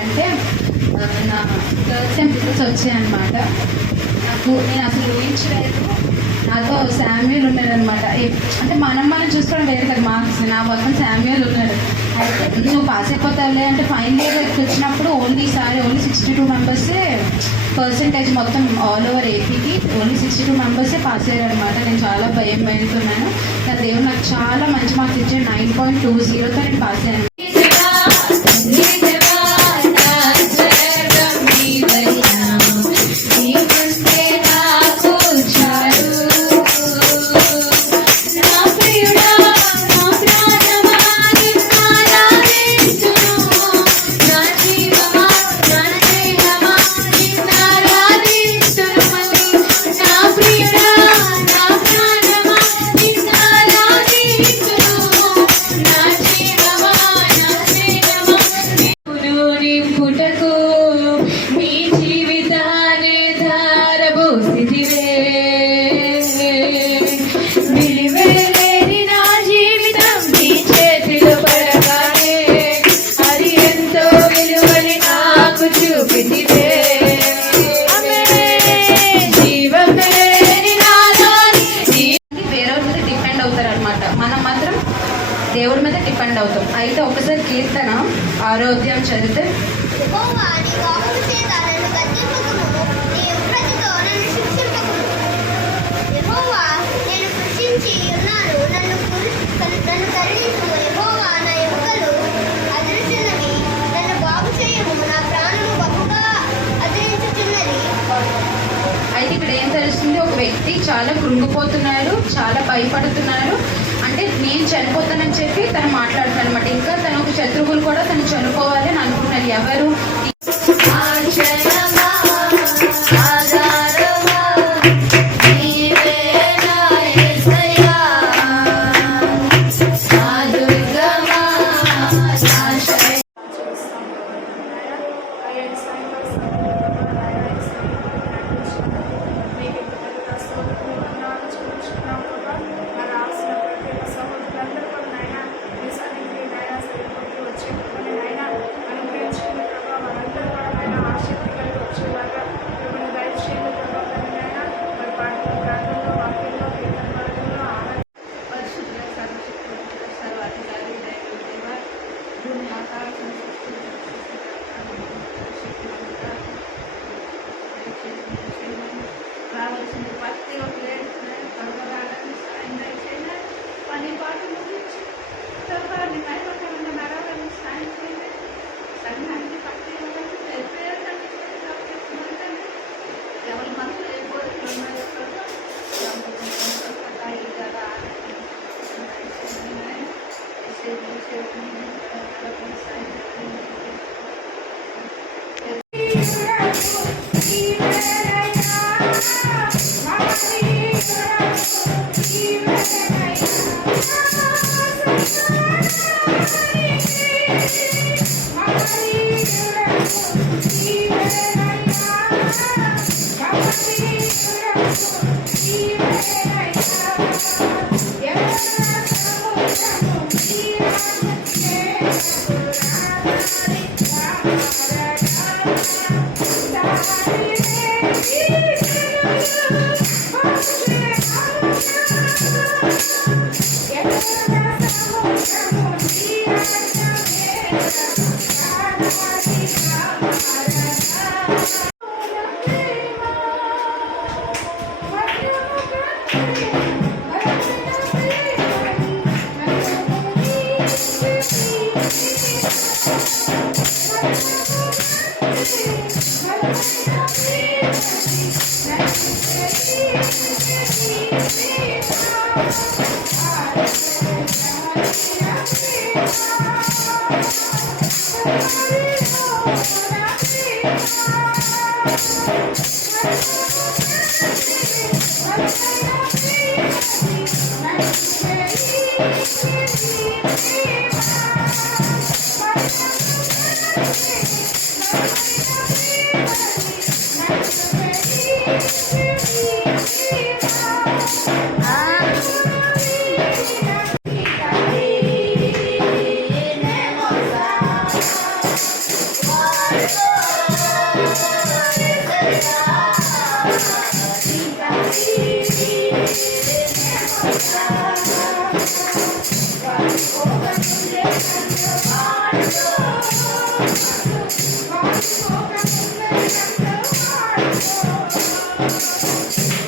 అంటే నా girls and pillars వచ్చాయన్నమాట. నేను అసలు ఊహించలేదు. నాతో శామ్యుల్ ఉన్నాడనమాట. అంటే మనం చూసుకోవడం వేరే కదా మార్క్స్. నా మొత్తం శామ్యుల్ ఉన్నాడు. అయితే నువ్వు పాస్ అయిపోతావులే అంటే ఫైనల్ ఇయర్కి వచ్చినప్పుడు ఓన్లీ 62 మెంబర్సే పర్సంటేజ్ మొత్తం ఆల్ ఓవర్ ఏపీకి ఓన్లీ 62 మెంబర్సే పాస్ అయ్యారు అనమాట. నేను చాలా భయపడుతున్నాను. నా దేవుడు నాకు చాలా మంచి మార్క్స్ ఇచ్చాడు. 9.20తో నేను పాస్ అయ్యాను. మనం మాత్రం దేవుడి మీద డిపెండ్ అవుతాం. అయితే ఒకసారి కీర్తన 6వ అధ్యాయం చదివితే, అయితే ఇక్కడ ఏం తెలుస్తుంది, ఒక వ్యక్తి చాలా కృంగిపోతున్నాడు, చాలా భయపడుతున్నాడు. అంటే నేను చనిపోతానని చెప్పి తను మాట్లాడుతాను అనమాట. ఇంకా తన ఒక శత్రువులు కూడా తను చనిపోవాలి అని అనుకున్నారు. ఎవరు? రావాల్సిన ప్రతి ఒక్క కలవరాలని సాయం దయచేయండి. పని పాటు ముగించి వారిని భయపడకుండా నడవాలని సాయం చేయండి. సంఘానికి పట్టి ఇవ్వడానికి తెలిపేయాలని ఎవరి మనసులో ఏ కోరికలు ఉన్నాయో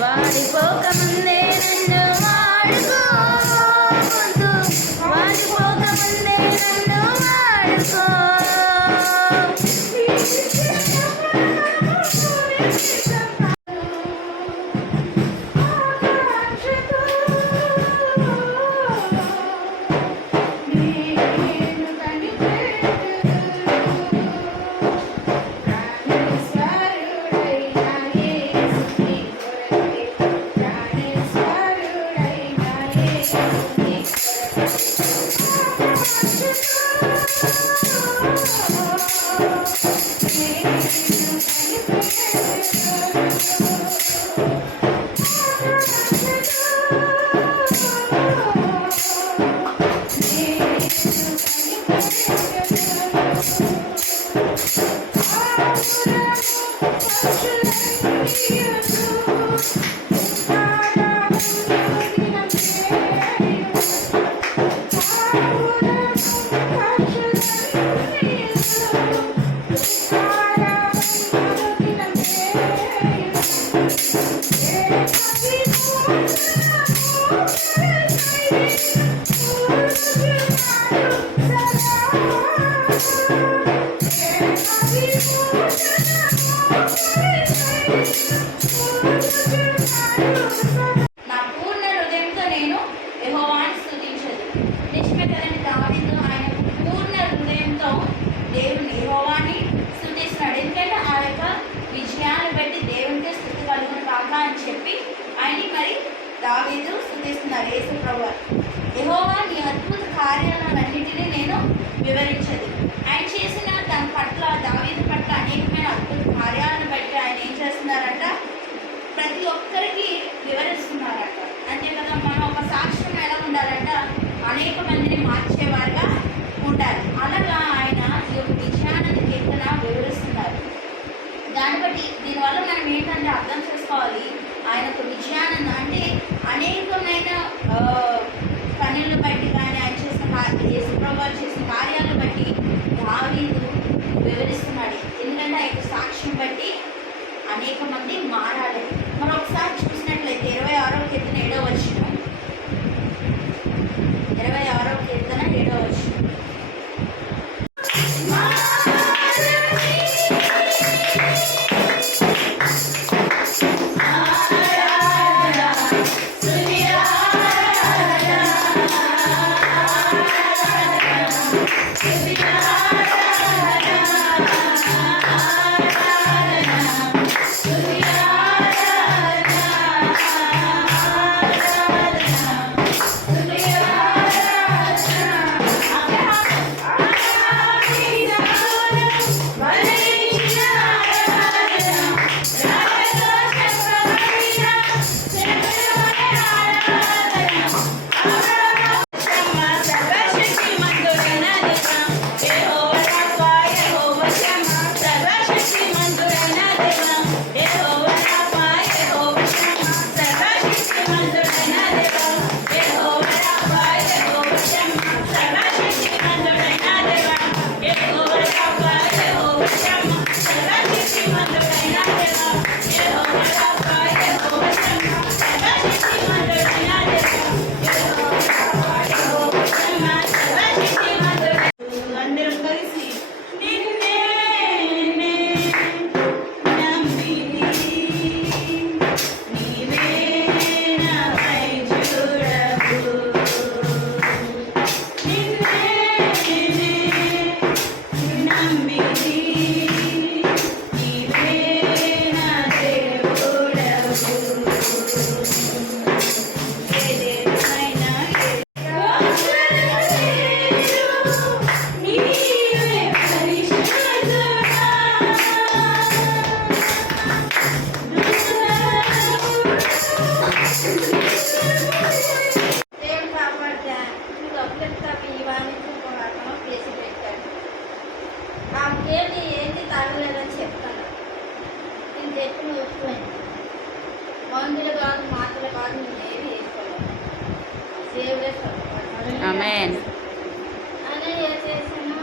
వాడిపోకముందే నన్ను వాడుకో, వాడిపోకముందే నన్ను వాడుకో. నా పూర్ణ హృదయంతో నేను యెహోవాను స్తుతించదు. నిజమే కదండి, దావీదు ఆయన పూర్ణ హృదయంతో దేవుని యెహోవాని స్తుతిస్తున్నాడు. ఎందుకంటే ఆ యొక్క విజయాన్ని బట్టి దేవునికే స్తుతి కలుగును కాక అని చెప్పి ఆయన్ని మరి దావీదు స్తుతిస్తున్నారు. యేసు ప్రభువు యెహోవా నీ అద్భుత కార్యాలన్నింటినీ నేను వివరించదు. ఆయన చేసిన తన పట్ల దావీదు పట్ల అనేకమైన అద్భుత కార్యాలను బట్టి ఆయన ఏం చేస్తున్నారంట, ప్రతి ఒక్కరికి వివరిస్తున్నారంట. అంతే కదా, మనం ఒక సాక్ష్యం ఎలా ఉండాలంట, అనేక మందిని మార్చేవారుగా ఉండాలి. అలాగా ఆయన ఈ యొక్క విజయాన్ని కీర్తన వివరిస్తున్నారు. దాన్ని బట్టి దీనివల్ల మనం ఏంటంటే అర్థం చేసుకోవాలి, ఆయన ఒక విజయానంద అంటే అనేకమైన పనులను బట్టి కానీ ఆయన చేసిన యేసుప్రభువు చేసిన కార్యాలను బట్టి దావీదు వివరిస్తున్నాడు. ఎందుకంటే ఆ యొక్క సాక్ష్యం బట్టి అనేక మంది మారాలి. మనం ఒకసారి చూసినట్లయితే 26వ కీర్తన 7వ వచనం, 26వ కీర్తన 7వ వచనం. ఆమేన్. అని చేసాను.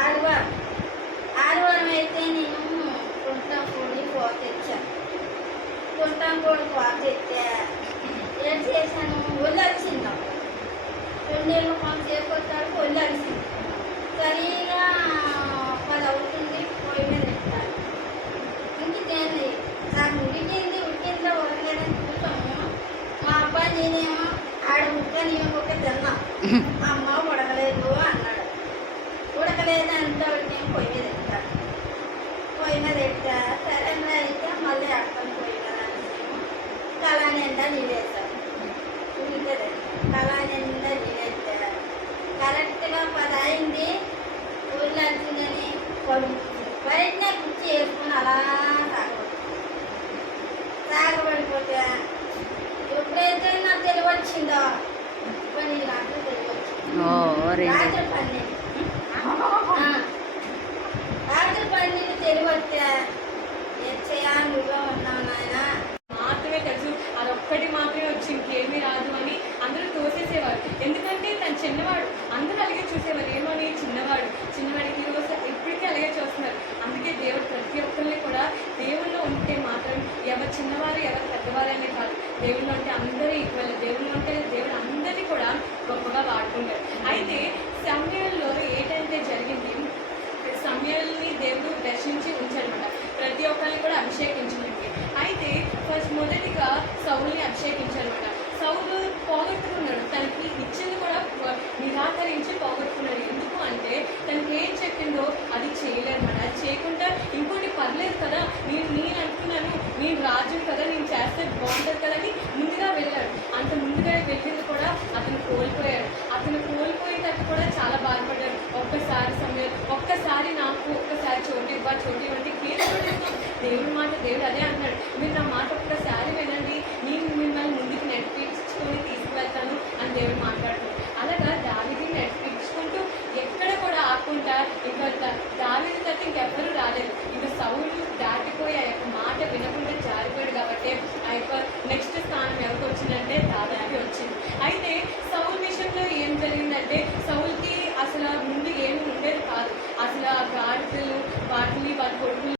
ఆదివారం ఆదివారం అయితే నేను కుంటాం పొడి కోత తెచ్చాను. కుంటాం పొడి కోత తెచ్చా. ఏం చేశాను, ఒళ్ళు అరిసింది. 2 ఏళ్ళు కొంతసేపు వచ్చాడు, ఒళ్ళు అరిసింది. సరిగా 10 అవుతుంది, పొయ్యి మీద పెట్టాను. ఇంటికేంది నాకు ఉడికిందా ఉడకలేదని చూసాము. మా అబ్బాయి నేనేమో ఆడ ఉడకని తిన్నా. అమ్మ ఉడకలేదు అన్నాడు. ఉడకలేదు అంతా ఉడికేం పొయ్యి మీద పెట్టాను. పొయ్యి మీద పెట్టా. సరే అయితే మళ్ళీ అక్కని పొయ్యి మీద అనేసి కళా నిండా నీళ్ళేస్తాను. ఉడికదే కళా నిండా నీళ్ళేస్తా. కరెక్ట్గా 10 అయింది. ఊళ్ళో వచ్చిందని బయటనే కుర్చీ వేసుకుని అలా సాగబడిపోతే ఎప్పుడైతే నాకు తెలివి వచ్చిందో 12 గంటలు తెలివి వచ్చింది. ఓ రెండు రాత్రి 12 రాత్రి 12 తెలివి వస్తే ఎచ్చయా నువ్వే ఉన్నావు నాయన. మాత్రమే తెలుసు, అదొక్కటి మాత్రమే వచ్చి ఇంకేమీ రాదు అని అందరూ తోసేసేవారు. ఎందుకంటే తను చిన్నవాడు, అందరూ అలాగే చూసేవారు. ఏమని చిన్నవాడికి రోజు ఎప్పటికీ అలాగే చూస్తున్నారు. అందుకే దేవుడు ప్రతి ఒక్కరిని కూడా దేవుల్లో ఉంటే మాత్రం ఎవరు చిన్నవారు ఎవరు పెద్దవారు అనే కాదు, దేవుళ్ళు ఉంటే అందరూ ఈక్వల్. దేవుళ్ళు ఉంటే దేవుడు అందరినీ కూడా గొప్పగా వాడుకుంటారు. అయితే సమయంలో ఏంటంటే జరిగింది, సమయాల్ని దేవుడు దర్శించి ఉంచారనమాట. ప్రతి ఒక్కరిని కూడా అభిషేకించడానికి. అయితే మొదటిగా సౌలుని అభిషేకించారనమాట. సౌలు పోగొట్టుకున్నాడు, తనకి ఇచ్చింది కూడా నిరాకరించి పోగొట్టుకున్నాడు. ఎందుకు అంటే తనకి ఏం చెప్పిందో అది చేయలేదన్నమాట. అది చేయకుండా ఇంకోటి పర్లేదు కదా, నేను అనుకున్నాను, నేను రాజుని కదా, నేను చేస్తే బాగుంటుంది కదా అని ముందుగా వెళ్ళాడు. అంత ముందుగా వెళ్ళింది కూడా అతను కోల్పోయాడు. అతను కోల్పోయేటట్టు కూడా చాలా బాధపడ్డాడు. ఒక్కసారి నాకు ఒక్కసారి చోటు ఇవ్వండి దేవుడి మాట. దేవుడు అదే అంటున్నాడు, మీరు నా మాట ఒక్కసారి వినండి, నేను మిమ్మల్ని ముందుకు నడిపించుకొని తీసుకువెళ్తాను అని దేవుడు మాట్లాడుతున్నాడు. అలాగా దావీదుని నడిపించుకుంటూ ఎక్కడ కూడా ఆకుండా ఇంకా దావీదు తప్ప ఇంకెవ్వరూ రాలేదు. ఇంకా సౌలు దాటిపోయి ఆ యొక్క మాట వినకుండా జారిపోయాడు. కాబట్టి ఆ యొక్క నెక్స్ట్ స్థానం ఎవరికి వచ్చిందంటే దావీదుకి వచ్చింది. అయితే సౌలు విషయంలో ఏం జరిగిందంటే సౌలుకి అసలు ముందు ఏమి ఉండేది కాదు. అసలు ఆ గాడిదలు వాటిని వాళ్ళ కొడుకులు